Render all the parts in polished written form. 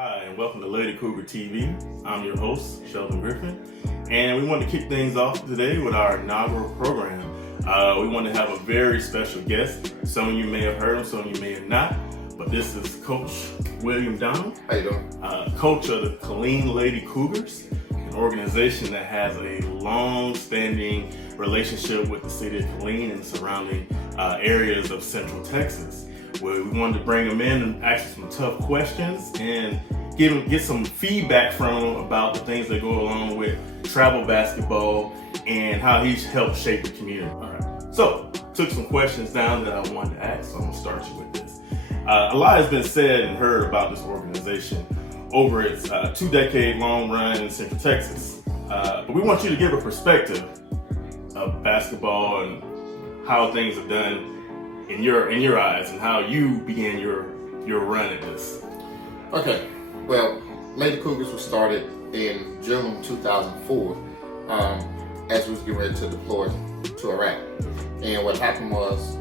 Hi, and welcome to Lady Cougar TV. I'm your host, Sheldon Griffin, and we want to kick things off today with our inaugural program. We want to have a very special guest. Some of you may have heard him, some of you may have not, but this is Coach William Donald. How you doing? Coach of the Killeen Lady Cougars, an organization that has a long-standing relationship with the city of Killeen and surrounding areas of Central Texas. Where we wanted to bring him in and ask him some tough questions and get some feedback from him about the things that go along with travel basketball and how he's helped shape the community. All right, so took some questions down that I wanted to ask, so I'm gonna start you with this. A lot has been said and heard about this organization over its 2-decade-long run in Central Texas, but we want you to give a perspective of basketball and how things are done in your eyes and how you began your run at this. Okay, well, Lady Cougars was started in June 2004 as we was getting ready to deploy to Iraq. And what happened was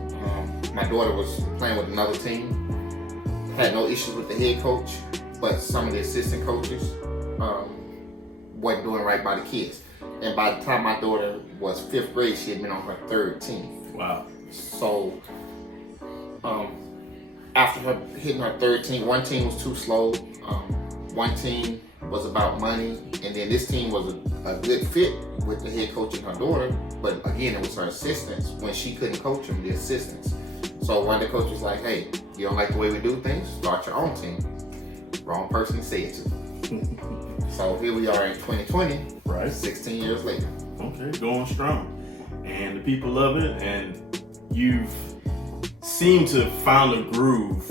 my daughter was playing with another team, had no issues with the head coach, but some of the assistant coaches wasn't doing right by the kids. And by the time my daughter was 5th grade, she had been on her 3rd team. Wow. So after her hitting her 3rd team, one team was too slow. One team was about money, and then this team was a good fit with the head coach and her daughter. But again, it was her assistants. When she couldn't coach them, the assistants. So one of the coaches was like, "Hey, you don't like the way we do things? Start your own team." Wrong person to say it to. So here we are in 2020, right? 16 years later. Okay, going strong, and the people love it, and you've seem to have found a groove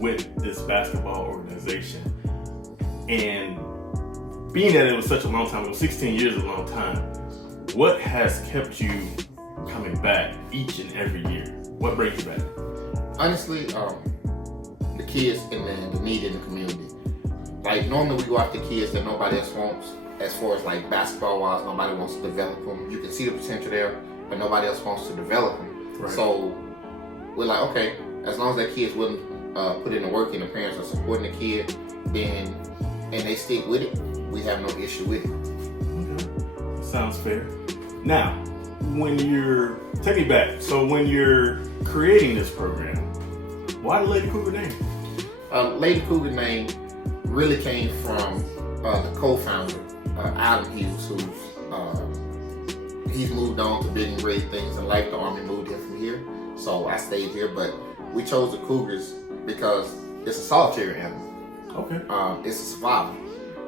with this basketball organization. And being that it was such a long time ago, 16 years is a long time, what has kept you coming back each and every year? What brings you back? Honestly, the kids and the need in the community. Like normally we go after kids that nobody else wants, as far as like basketball wise, nobody wants to develop them. You can see the potential there, but nobody else wants to develop them. Right. So we're like, okay, as long as that kid's willing to put in the work and the parents are supporting the kid, then and they stick with it, we have no issue with it. Okay, sounds fair. Now, take me back. So when you're creating this program, why the Lady Cougar name? Lady Cougar name really came from the co-founder, Adam Hughes, he's moved on to big and great things in life. The Army moved him from here. So I stayed here, but we chose the Cougars because it's a solitary animal. Okay. It's a survival.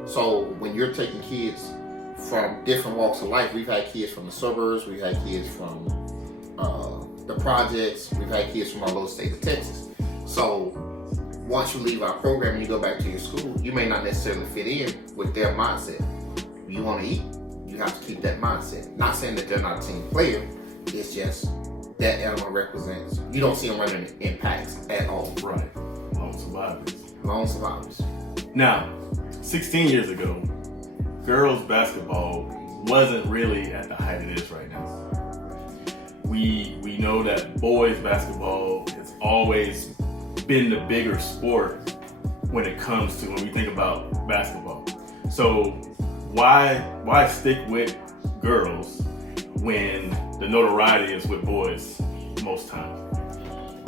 So when you're taking kids from different walks of life, we've had kids from the suburbs, we've had kids from the projects, we've had kids from our little state of Texas. So once you leave our program and you go back to your school, you may not necessarily fit in with their mindset. You want to eat, you have to keep that mindset. Not saying that they're not a team player, it's just that animal represents, you don't see them running in packs at all. Right. Lone survivors. Lone survivors. Now, 16 years ago, girls basketball wasn't really at the height it is right now. We know that boys basketball has always been the bigger sport when it comes to when we think about basketball. So why stick with girls when the notoriety is with boys most times?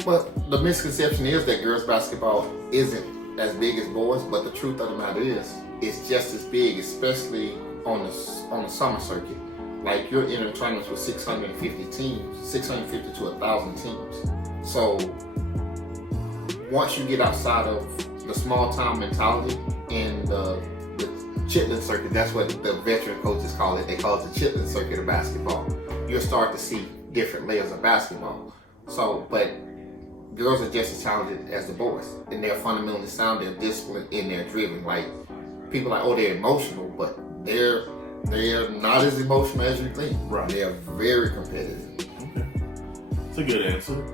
Well, the misconception is that girls basketball isn't as big as boys, but the truth of the matter is, it's just as big, especially on the summer circuit. Like you're in tournaments with 650 teams, 650 to 1,000 teams. So once you get outside of the small town mentality and the chitlin circuit, that's what the veteran coaches call it. They call it the chitlin circuit of basketball. You'll start to see different layers of basketball. So, but girls are just as talented as the boys, and they're fundamentally sound. They're disciplined and they're driven. Like people are like, oh, they're emotional, but they're not as emotional as you think. Right. They're very competitive. Okay, it's a good answer.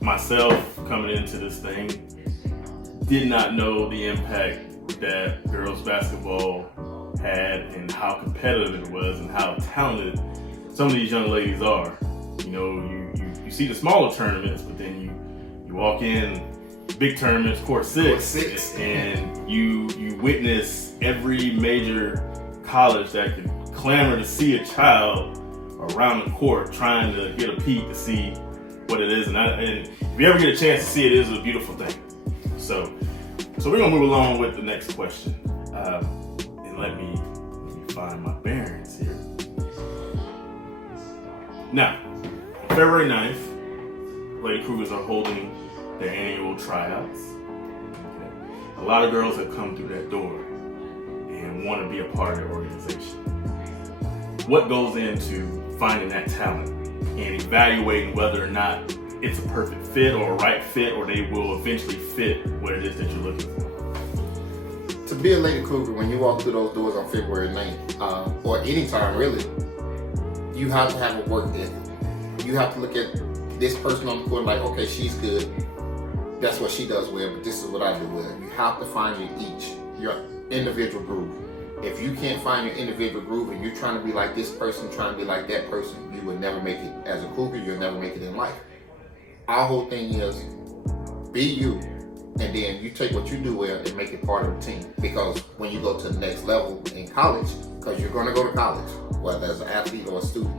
Myself coming into this thing did not know the impact that girls basketball had and how competitive it was and how talented some of these young ladies are. You see the smaller tournaments, but then you walk in big tournaments, Court Court 6, six. and you witness every major college that could clamor to see a child around the court trying to get a peek to see what it is. And if you ever get a chance to see it, it is a beautiful thing. So we're gonna move along with the next question. And let me find my bearings here. Now, on February 9th, Lady Cougars are holding their annual tryouts. Okay. A lot of girls have come through that door and want to be a part of their organization. What goes into finding that talent and evaluating whether or not it's a perfect fit or a right fit, or they will eventually fit what it is that you're looking for? To be a Lady Cougar, when you walk through those doors on February 9th, or any time really, you have to have a work ethic. You have to look at this person on the court like, okay, she's good. That's what she does well, but this is what I do well. You have to find your individual groove. If you can't find your individual groove and you're trying to be like this person, trying to be like that person, you will never make it as a Cougar. You'll never make it in life. Our whole thing is be you, and then you take what you do well and make it part of the team. Because when you go to the next level in college, because you're going to go to college, whether as an athlete or a student,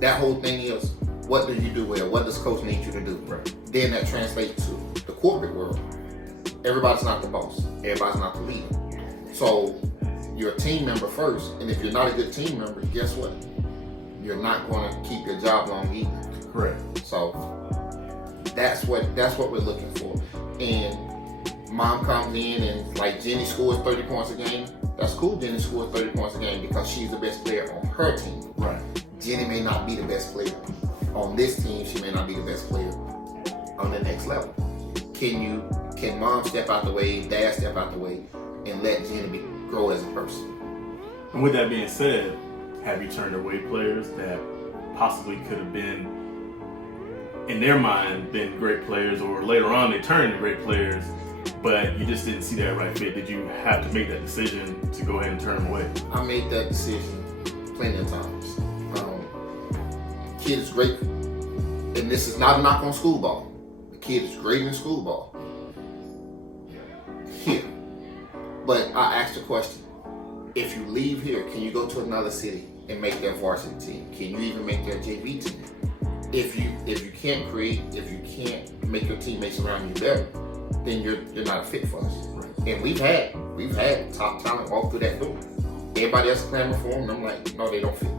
that whole thing is, what do you do well? What does coach need you to do? Right. Then that translates to the corporate world. Everybody's not the boss. Everybody's not the leader. So you're a team member first, and if you're not a good team member, guess what? You're not going to keep your job long either. Correct. So that's what we're looking for. And mom comes in and like Jenny scores 30 points a game. That's cool. Jenny scores 30 points a game because she's the best player on her team. Right. Jenny may not be the best player on this team. She may not be the best player on the next level. Can mom step out the way, dad step out the way, and let Jenny grow as a person? And with that being said, have you turned away players that possibly could have been, in their mind, been great players, or later on they turned into great players, but you just didn't see that right fit? Did you have to make that decision to go ahead and turn them away? I made that decision plenty of times. Kid is great, and this is not a knock on school ball. The kid is great in school ball. Here. But I asked the question, if you leave here, can you go to another city and make their varsity team? Can you even make their JV team? If you can't create, if you can't make your teammates around you better, then you're not a fit for us. Right. And we've had top talent walk through that door. Everybody else clamor for them, and I'm like, no, they don't fit.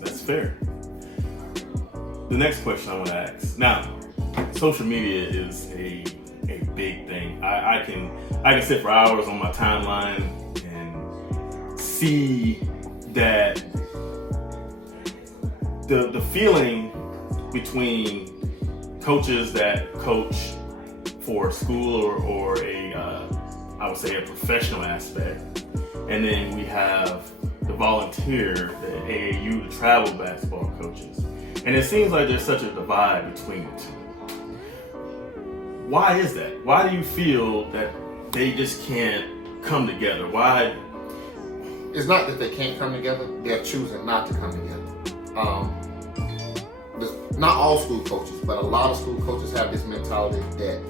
That's fair. The next question I want to ask. Now, social media is a big thing. I can sit for hours on my timeline and see that the feeling between coaches that coach for school or I would say a professional aspect, and then we have the volunteer, the AAU, the travel basketball coaches. And it seems like there's such a divide between the two. Why is that? Why do you feel that they just can't come together? Why? It's not that they can't come together, they're choosing not to come together. Not all school coaches, but a lot of school coaches have this mentality that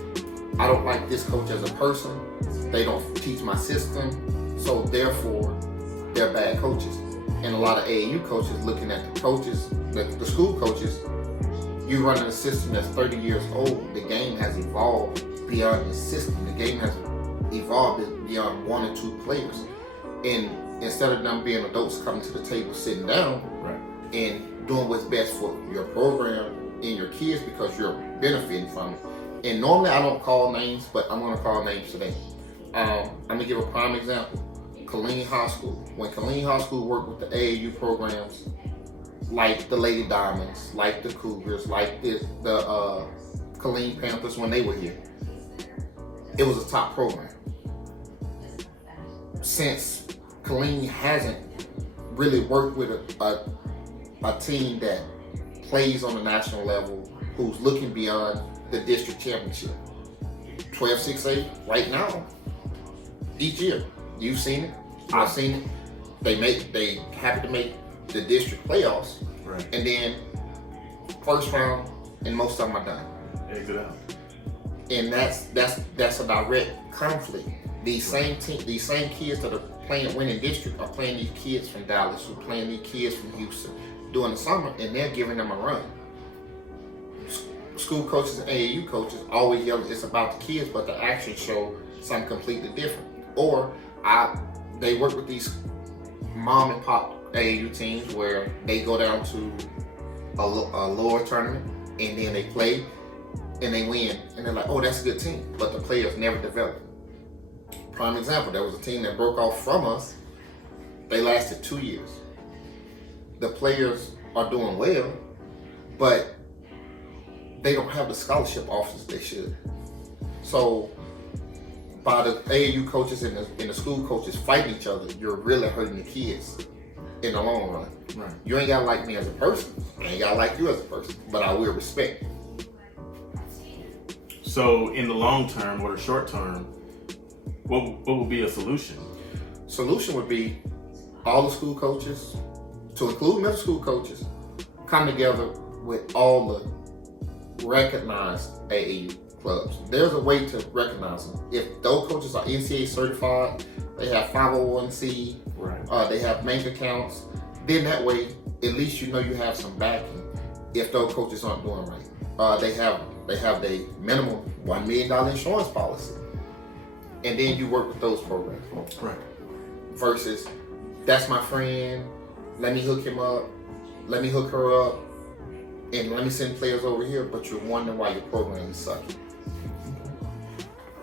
I don't like this coach as a person, they don't teach my system, so therefore they're bad coaches. And a lot of AAU coaches looking at the coaches, the school coaches, you running a system that's 30 years old. The game has evolved beyond the system. The game has evolved beyond one or two players. And instead of them being adults coming to the table, sitting down, Right. and doing what's best for your program and your kids because you're benefiting from it. And normally I don't call names, but I'm going to call names today. I'm going to give a prime example. Killeen High School. When Killeen High School worked with the AAU programs, like the Lady Diamonds, like the Cougars, like the Killeen Panthers when they were here, it was a top program. Since Killeen hasn't really worked with a team that plays on the national level, who's looking beyond the district championship. 12-6-8 right now, each year. You've seen it. I've seen it. They happen to make the district playoffs, Right. and then first round, and most of them are done. exit out. And that's a direct conflict. These same kids that are playing winning district are playing these kids from Dallas, who playing these kids from Houston during the summer, and they're giving them a run. School coaches and AAU coaches always yell it's about the kids, but the actions show something completely different. Or they work with these mom and pop AAU teams where they go down to a lower tournament and then they play and they win, and they're like, oh, that's a good team, but the players never develop. Prime example, there was a team that broke off from us. They lasted 2 years. The players are doing well, but they don't have the scholarship offers they should. So by the AAU coaches and the school coaches fighting each other, you're really hurting the kids in the long run. Right. You ain't gotta like me as a person. I ain't gotta like you as a person, but I will respect. So in the long term or the short term, what would be a solution? Solution would be all the school coaches, to include middle school coaches, come together with all the recognized AAU clubs. There's a way to recognize them. If those coaches are NCAA certified, they have 501c, right. They have bank accounts, then that way, at least you know you have some backing if those coaches aren't doing right. They have the minimum $1 million insurance policy. And then you work with those programs. Right. Versus, that's my friend, let me hook him up, let me hook her up, and let me send players over here, but you're wondering why your program is sucking.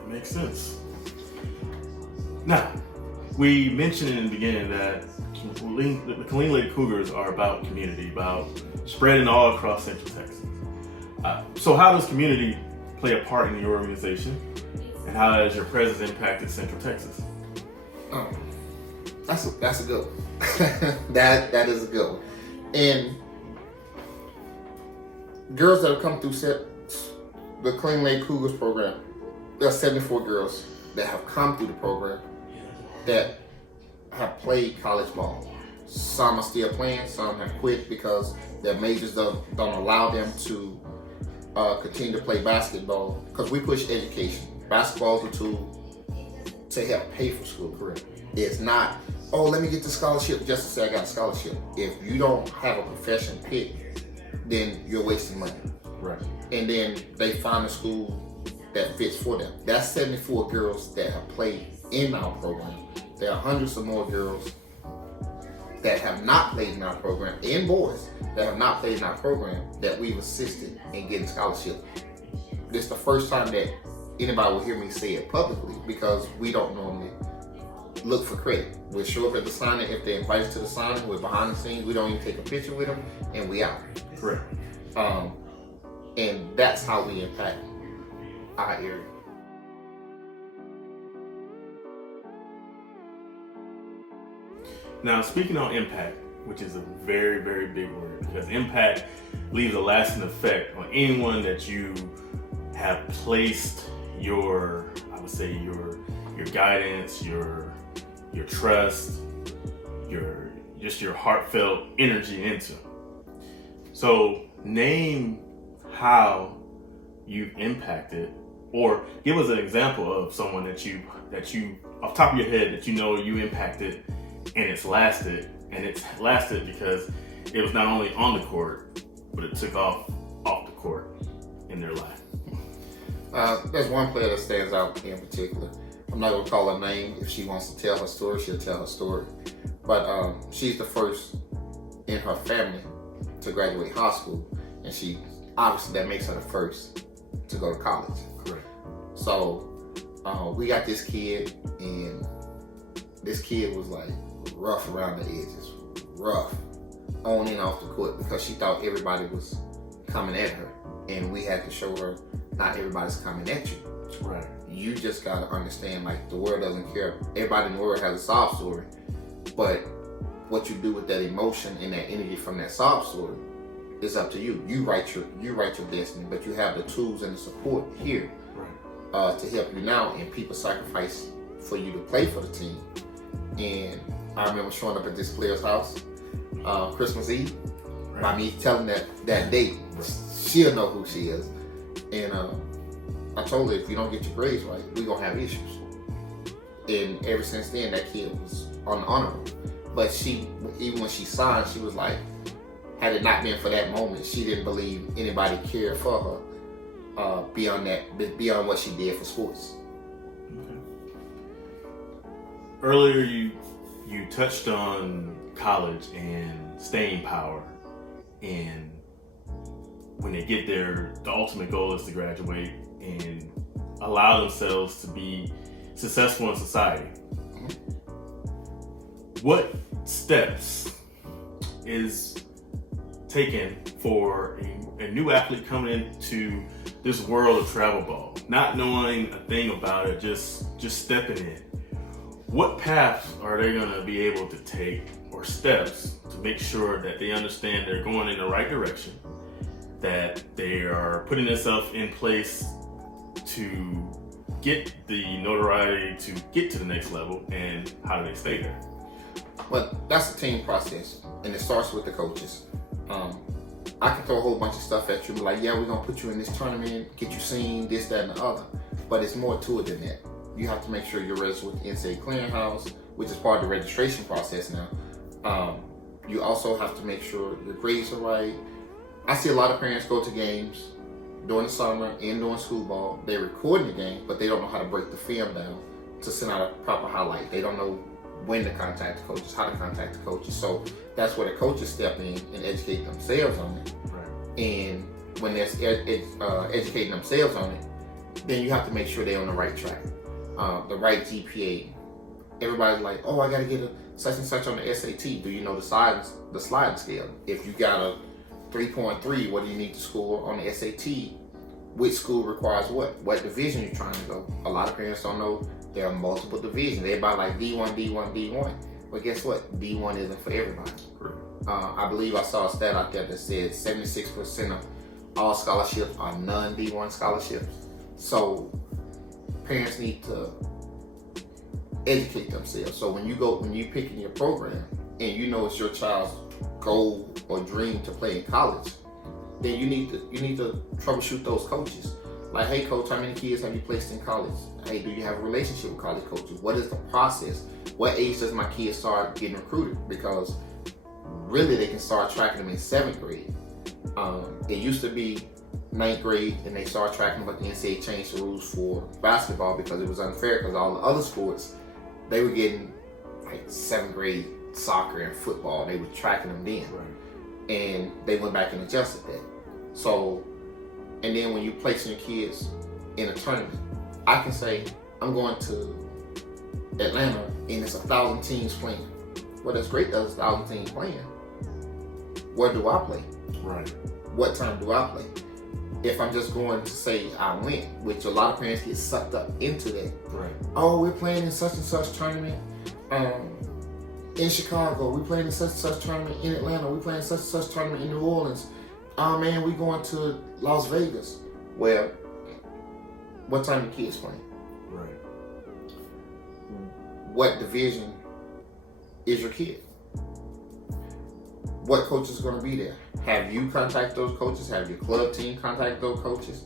Makes sense. Now, we mentioned in the beginning that the Killeen Lady Cougars are about community, about spreading all across Central Texas. So how does community play a part in your organization, and how has your presence impacted Central Texas? That's a good one. that is a good one. And girls that have come through the Killeen Lady Cougars program, there are 74 girls that have come through the program that have played college ball. Some are still playing, some have quit because their majors don't allow them to continue to play basketball, because we push education. Basketball is a tool to help pay for school. Correct. It's not, oh, let me get the scholarship just to say I got a scholarship. If you don't have a profession pick, then you're wasting money. Right. And then they find a school that fits for them. That's 74 girls that have played in our program. There are hundreds of more girls that have not played in our program, and boys that have not played in our program, that we've assisted in getting scholarships. This is the first time that anybody will hear me say it publicly, because we don't normally look for credit. We'll show up at the signing. If they invite us to the signing, we're behind the scenes. We don't even take a picture with them, and we out. Correct. And that's how we impact our area. Now, speaking on impact, which is a very, very big word, because impact leaves a lasting effect on anyone that you have placed your guidance, your trust, your heartfelt energy into. So name how you've impacted, or give us an example of someone that you off the top of your head that you know you impacted, and it's lasted because it was not only on the court, but it took off the court in their life. There's one player that stands out in particular. I'm not gonna call her name. If she wants to tell her story, she'll tell her story. But she's the first in her family to graduate high school, and she obviously that makes her the first to go to college. Correct. So we got this kid, and this kid was like rough around the edges, rough on and off the court, because she thought everybody was coming at her, and we had to show her not everybody's coming at you. Right. You just gotta understand, like, the world doesn't care. Everybody in the world has a sob story, but what you do with that emotion and that energy from that sob story is up to you. You write your destiny, but you have the tools and the support here to help you now. And people sacrifice for you to play for the team. And I remember showing up at this player's house Christmas Eve. By me telling that date, she'll know who she is. And I told her, if you don't get your grades right, we're going to have issues. And ever since then, that kid was on the honor roll. But she, even when she signed, she was like, had it not been for that moment, she didn't believe anybody cared for her beyond what she did for sports. Okay. Earlier, you touched on college and staying power, and when they get there, the ultimate goal is to graduate and allow themselves to be successful in society. Mm-hmm. What steps is taken for a new athlete coming into this world of travel ball, not knowing a thing about it, just stepping in? What paths are they going to be able to take, or steps to make sure that they understand they're going in the right direction, that they are putting themselves in place to get the notoriety to get to the next level, and how do they stay there? But that's a team process, and it starts with the coaches. I can throw a whole bunch of stuff at you, like, yeah, we're gonna put you in this tournament, get you seen, this, that, and the other. But it's more to it than that. You have to make sure you're registered with the NCAA Clearinghouse, which is part of the registration process now. You also have to make sure your grades are right. I see a lot of parents go to games during the summer and during school ball. They're recording the game, but they don't know how to break the film down to send out a proper highlight. They don't know when to contact the coaches, how to contact the coaches. So that's where the coaches step in and educate themselves on it. Right. And when they're educating themselves on it, then you have to make sure they're on the right track, the right GPA. Everybody's like, oh, I got to get a such and such on the SAT. Do you know the sliding scale? If you got a 3.3, what do you need to score on the SAT? Which school requires what division you're trying to go? A lot of parents don't know there are multiple divisions. Everybody like D1, D1, D1. But guess what? D1 isn't for everybody. I believe I saw a stat out there that said 76% of all scholarships are non-D1 scholarships. So parents need to educate themselves. So when you're picking your program and you know it's your child's goal or dream to play in college, then you need to troubleshoot those coaches. Like, hey coach, how many kids have you placed in college? Hey, do you have a relationship with college coaches? What is the process? What age does my kid start getting recruited? Because really they can start tracking them in 7th grade. It used to be 9th grade and they started tracking, but the NCAA changed the rules for basketball because it was unfair, because all the other sports, they were getting like 7th grade soccer and football, they were tracking them then. Right. And they went back and adjusted that. So, and then when you place your kids in a tournament, I can say, I'm going to Atlanta and it's 1,000 teams playing. Well, that's great, there's 1,000 teams playing. Where do I play? Right. What time do I play? If I'm just going to say I went, which a lot of parents get sucked up into that. Right. Oh, we're playing in such and such tournament in Chicago. We're playing in such and such tournament in Atlanta. We're playing such and such tournament in New Orleans. Oh man, we're going to Las Vegas. Well, what time your kids playing? Right. What division is your kid? What coach is going to be there? Have you contacted those coaches? Have your club team contacted those coaches?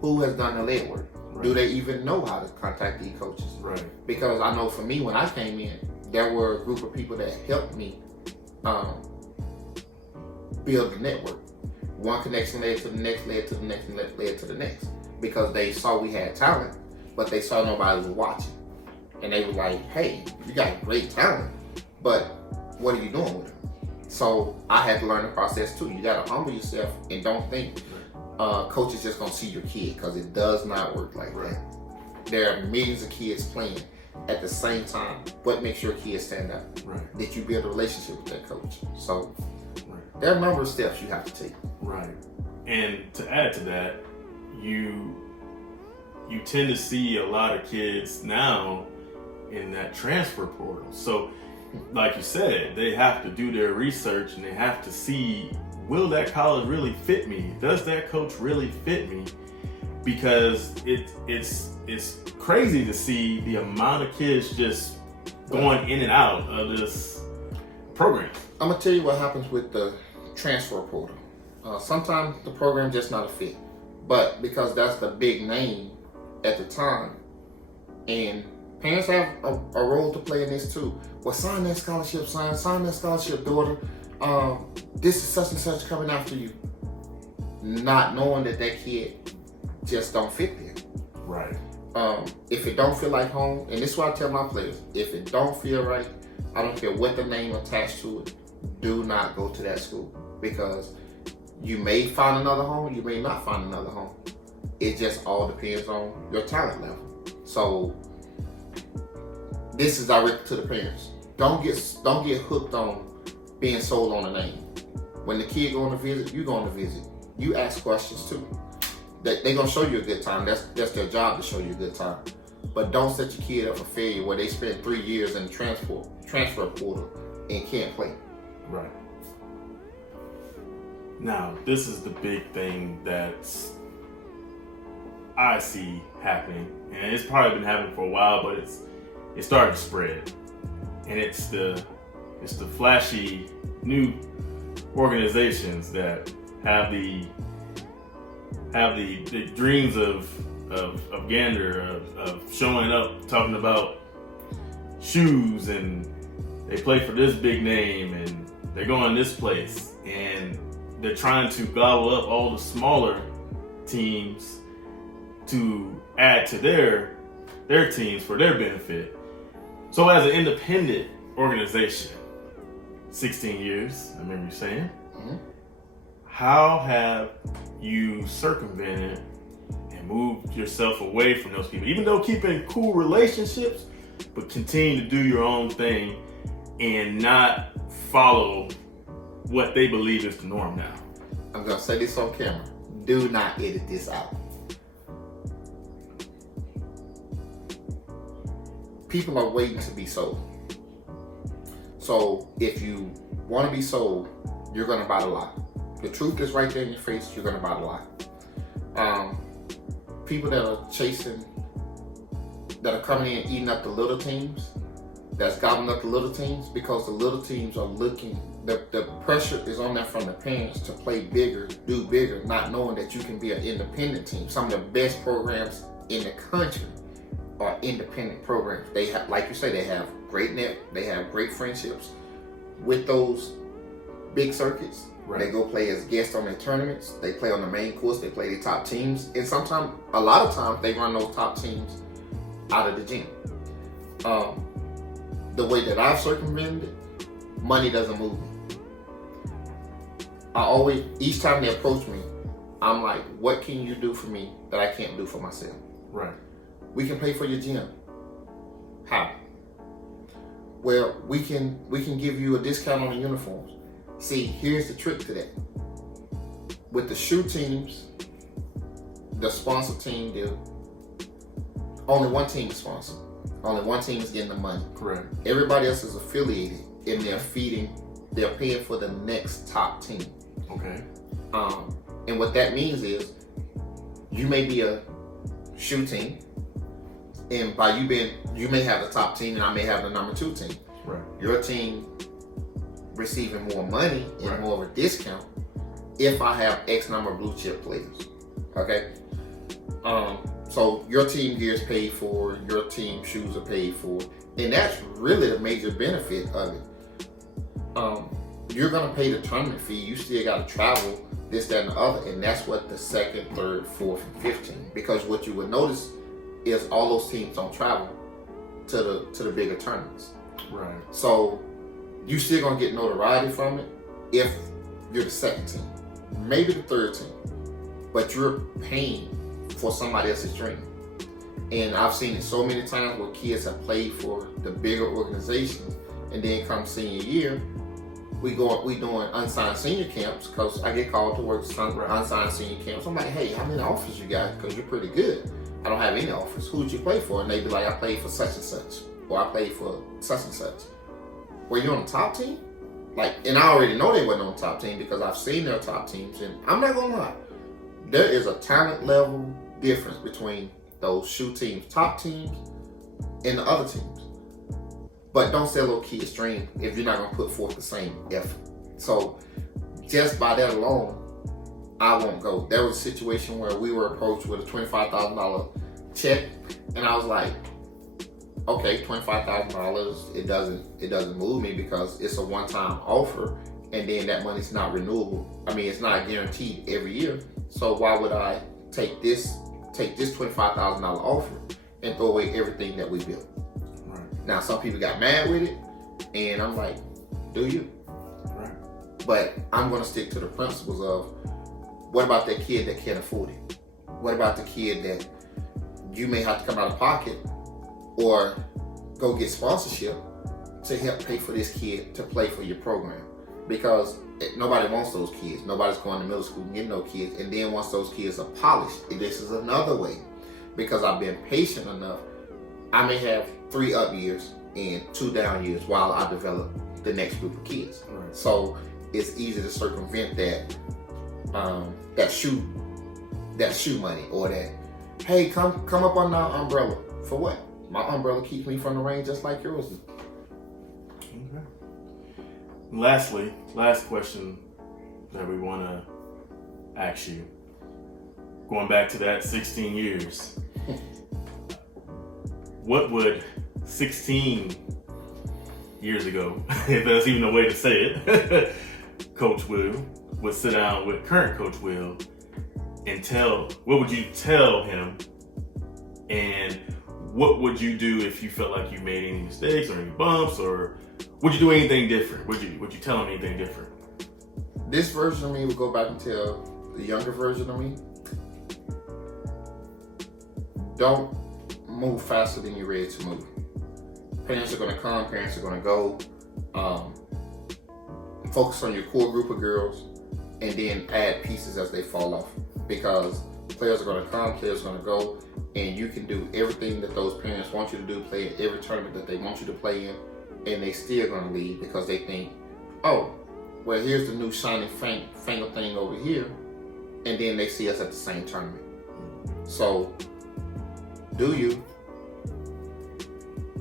Who has done the legwork? Right. Do they even know how to contact these coaches? Right. Because I know for me, when I came in, there were a group of people that helped me build the network. One connection led to the next, led to the next, and led to the next. Because they saw we had talent, but they saw nobody was watching. And they were like, hey, you got great talent, but what are you doing with it? So I had to learn the process too. You got to humble yourself and don't think coach is just going to see your kid, because it does not work like that. There are millions of kids playing at the same time. What makes your kid stand out? Right. Did you build a relationship with that coach? So there are a number of steps you have to take. Right. And to add to that, you tend to see a lot of kids now in that transfer portal. So like you said, they have to do their research and they have to see, will that college really fit me? Does that coach really fit me? Because it's crazy to see the amount of kids just going in and out of this program. I'm gonna tell you what happens with the transfer portal. Sometimes the program just not a fit. but because that's the big name at the time, and parents have a role to play in this too. Well, sign that scholarship, sign that scholarship, daughter. This is such and such coming after you. Not knowing that kid just don't fit there. Right. If it don't feel like home, and this is what I tell my players, if it don't feel right, I don't care what the name attached to it, do not go to that school, because you may find another home, you may not find another home. It just all depends on your talent level. So this is direct to the parents. Don't get hooked on being sold on a name. When the kid go on a visit, you go on a visit. You ask questions too. They're gonna show you a good time. That's their job, to show you a good time. But don't set your kid up for failure where they spend 3 years in the transfer portal and can't play. Right. Now, this is the big thing that I see happening, and it's probably been happening for a while, but it's starting to spread. And it's the flashy new organizations that have the dreams of grandeur, of showing up, talking about shoes, and they play for this big name, and they're going this place, and they're trying to gobble up all the smaller teams to add to their teams for their benefit. So as an independent organization, 16 years, I remember you saying, how have you circumvented and moved yourself away from those people, even though keeping cool relationships, but continue to do your own thing and not follow what they believe is the norm now? I'm gonna say this on camera. Do not edit this out. People are waiting to be sold. So if you want to be sold, you're gonna buy the lie. The truth is right there in your face. You're gonna buy the lie. People that are chasing, that are coming in and eating up the little teams, that's gobbling up the little teams, because the little teams are looking. The pressure is on them from the parents to play bigger, do bigger, not knowing that you can be an independent team. Some of the best programs in the country are independent programs. They have, like you say, they have great they have great friendships with those big circuits. Right. They go play as guests on their tournaments. They play on the main course. They play the top teams, and sometimes, a lot of times, they run those top teams out of the gym. The way that I've circumvented it, money doesn't move me. Each time they approach me, I'm like, what can you do for me that I can't do for myself? Right. We can pay for your gym. How? Well, we can give you a discount on the uniforms. See, here's the trick to that. With the shoe teams, the sponsor team deal, only one team is sponsored. Only one team is getting the money. Correct. Everybody else is affiliated, and they're paying for the next top team. Okay. And what that means is, you may be a shoe team, and by you may have the top team, and I may have the number 2 team. Right. Your team receiving more money and right. more of a discount if I have X number of blue chip players. Okay. So your team gear is paid for, your team shoes are paid for, and that's really the major benefit of it. You're gonna pay the tournament fee. You still gotta travel, this, that, and the other, and that's what the 2nd, 3rd, 4th, and 5th team. Because what you would notice is all those teams don't travel to the bigger tournaments. Right. So you still gonna get notoriety from it if you're the 2nd team, maybe the 3rd team, but you're paying for somebody else's dream. And I've seen it so many times where kids have played for the bigger organizations, and then come senior year, we doing unsigned senior camps, because I get called to work some unsigned senior camps. I'm like, hey, how many offers you got? Because you're pretty good. I don't have any offers. Who'd you play for? And they be like, I played for such and such, or I played for such and such. Were you on the top team? And I already know they wasn't on the top team because I've seen their top teams, and I'm not gonna lie, there is a talent level difference between those shoe teams, top teams, and the other teams. But don't sell little kids' dream if you're not gonna put forth the same effort. So just by that alone, I won't go. There was a situation where we were approached with a $25,000 check, and I was like, okay, $25,000. It doesn't move me because it's a one-time offer, and then that money's not renewable. I mean, it's not guaranteed every year. So why would I take this $25,000 offer and throw away everything that we built? Right. Now, some people got mad with it, and I'm like, do you? Right. But I'm going to stick to the principles of, what about that kid that can't afford it? What about the kid that you may have to come out of pocket or go get sponsorship to help pay for this kid to play for your program? Because nobody wants those kids. Nobody's going to middle school and getting no kids. And then once those kids are polished, this is another way. Because I've been patient enough, I may have 3 up years and 2 down years while I develop the next group of kids. Right. So it's easy to circumvent that shoe money, or that, hey, come up on our umbrella. For what? My umbrella keeps me from the rain just like yours do. Okay. And lastly, last question that we want to ask you, going back to that 16 years, what would 16 years ago, if that's even a way to say it, Coach Will would sit down with current Coach Will and what would you tell him, and what would you do if you felt like you made any mistakes or any bumps, or would you do anything different? Would you tell him anything different? This version of me would go back and tell the younger version of me, don't move faster than you're ready to move. Parents are going to come, parents are going to go. Focus on your core group of girls, and then add pieces as they fall off. Because players are going to come, players are going to go, and you can do everything that those parents want you to do, play in every tournament that they want you to play in, and they still going to leave because they think, oh, well, here's the new shiny fangled thing over here, and then they see us at the same tournament. So, do you?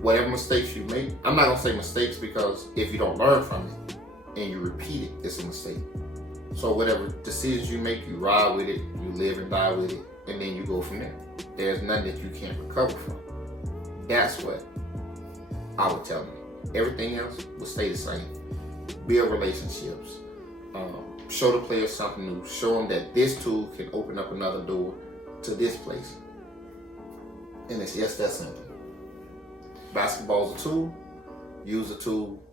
Whatever mistakes you make, I'm not going to say mistakes, because if you don't learn from it and you repeat it, it's a mistake. So whatever decisions you make, you ride with it, you live and die with it, and then you go from there. There's nothing that you can't recover from. That's what I would tell them. Everything else will stay the same. Build relationships. Show the players something new. Show them that this tool can open up another door to this place. And it's just that simple. Basketball's a tool. Use the tool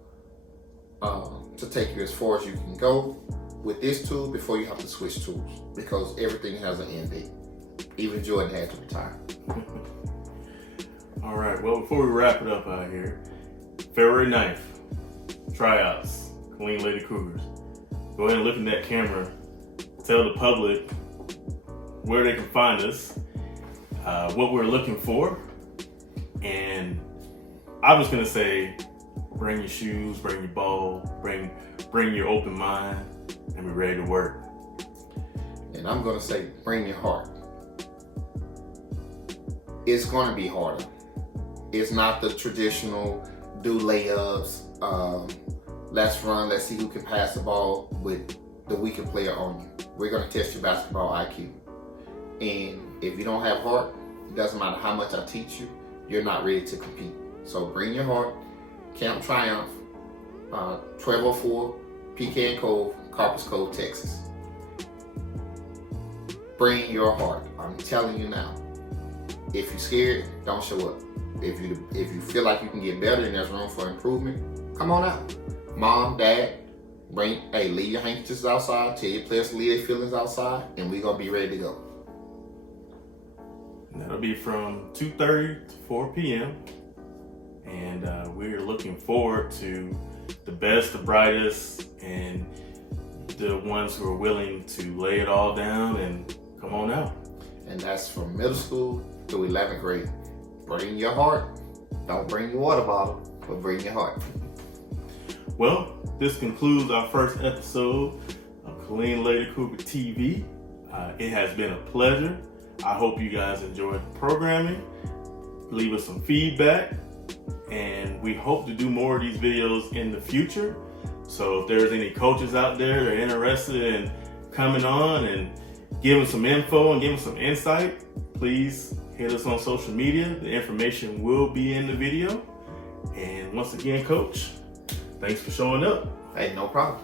to take you as far as you can go with this tool before you have to switch tools, because everything has an end date. Even Jordan had to retire. All right, well, before we wrap it up out here, February 9th, tryouts, Killeen Lady Cougars. Go ahead and look in that camera, tell the public where they can find us, what we're looking for, and I'm just gonna say, bring your shoes, bring your ball, bring your open mind, and be ready to work. And I'm gonna say, bring your heart. It's gonna be harder. It's not the traditional do layups, let's run, let's see who can pass the ball with the weaker player on you. We're gonna test your basketball IQ. And if you don't have heart, it doesn't matter how much I teach you, you're not ready to compete. So bring your heart. Camp Triumph, 1204 Pecan Cove, Corpus Cove, Texas. Bring your heart. I'm telling you now. If you're scared, don't show up. If you feel like you can get better and there's room for improvement, come on out. Mom, Dad, leave your handkerchiefs outside. Tell your players to leave their feelings outside, and we're gonna be ready to go. And that'll be from 2:30 to 4 p.m. And we're looking forward to the best, the brightest, and the ones who are willing to lay it all down and come on out. And that's from middle school through 11th grade. Bring your heart. Don't bring your water bottle, but bring your heart. Well, this concludes our first episode of Killeen Lady Cougar TV. It has been a pleasure. I hope you guys enjoyed the programming. Leave us some feedback, and we hope to do more of these videos in the future. So if there's any coaches out there that are interested in coming on and giving some info and giving some insight. Please hit us on social media. The information will be in the video. And once again, Coach, thanks for showing up. Hey, no problem.